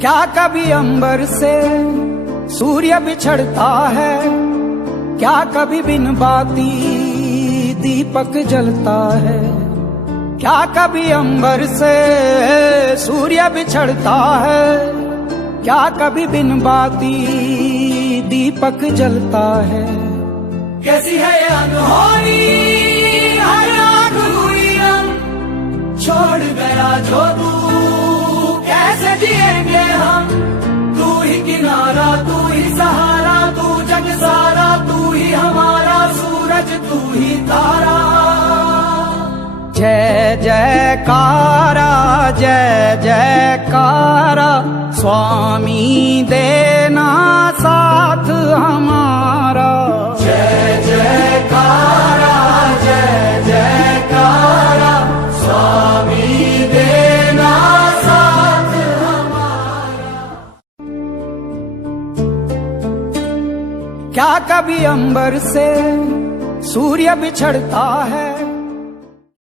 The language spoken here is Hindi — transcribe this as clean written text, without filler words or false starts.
क्या कभी अंबर से सूर्य बिछड़ता है, क्या कभी बिन बाती दीपक जलता है। क्या कभी अंबर से सूर्य बिछड़ता है, क्या कभी बिन बाती दीपक जलता है। कैसी है ये अनहोनी हर आग हुई रंग, छोड़ गया जो तू कैसे जिएंगे हम। तू ही किनारा, तू ही सहारा, तू जग सारा, तू ही हमारा सूरज, तू ही तारा। जय जयकारा, जय जयकारा, स्वामी देना साथ हमारा। जय जयकारा, जय जयकारा, स्वामी देना साथ हमारा। क्या कभी अंबर से सूर्य बिछड़ता है,